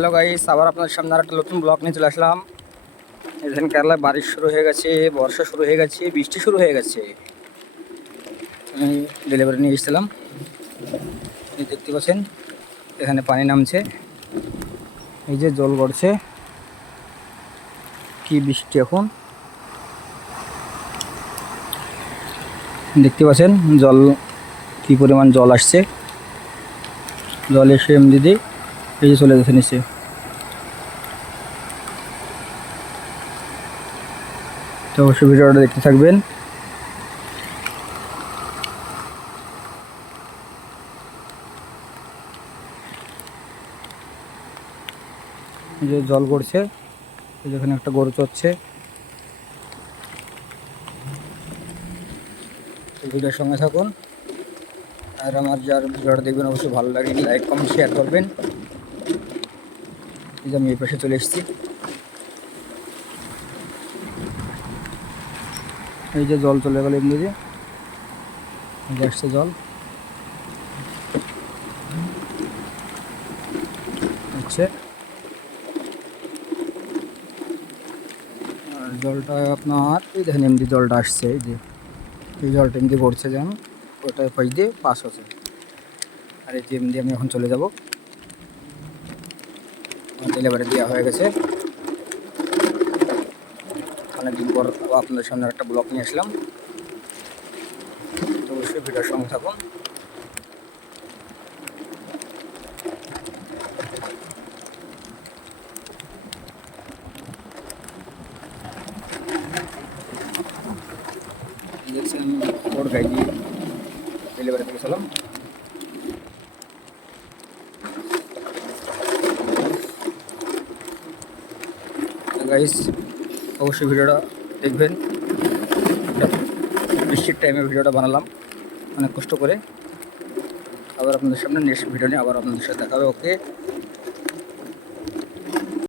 Hello guys, আবার আপনাদের সামনে আর একটা নতুন ব্লগ নিয়ে চলে আসলাম। এখানে কেরালায় বারিশ শুরু হয়ে গেছে, বর্ষা শুরু হয়ে গেছে, বৃষ্টি শুরু হয়ে গেছে। আমি ডেলিভারি নিয়ে এসেছিলাম। দেখতে পাচ্ছেন, এখানে পানি নামছে। এই যে জল গড়ছে। কি বৃষ্টি এখন? দেখতে পাচ্ছেন, জল, কি পরিমাণ জল আসছে। জল এসে এমনি দিয়ে এই যে চলে গেছে নিচে। তো অবশ্যই ভিডিওটা দেখতে থাকবেন। যে জল গড়ছে যেখানে একটা গরু চড়ছে। ভিডিওর সঙ্গে থাকুন। আর আমার যার ভিডিওটা দেখবেন, অবশ্যই ভালো লাগে, লাইক, কমেন্ট শেয়ার করবেন। এই যে আমি এই পাশে চলে এসেছি। এই যে জল চলে গেল এমনি যে। আসছে জল। আর জলটা আপনার, এই দেখেন এমনি জলটা আসছে, এই যে। এই জলটা এমনি পড়ছে যেন, ওটা পাশ দিয়ে পাস হচ্ছে। আর এই যে এমনি আমি এখন চলে যাব। ডেলিভারি দেওয়া হয়ে গেছে। অনেকদিন পর আপনাদের সামনে একটা ব্লগ নিয়ে আসলাম। অবশ্যই ভিডিওর সঙ্গে থাকুন। ডেলিভারি থেকে গাইস অবশ্যই ভিডিওটা দেখবেন। বৃষ্টির টাইমে ভিডিওটা বানালাম, অনেক কষ্ট করে। আবার আপনাদের সামনে নেক্সট ভিডিও নিয়ে আবার আপনাদের সাথে দেখা ওকে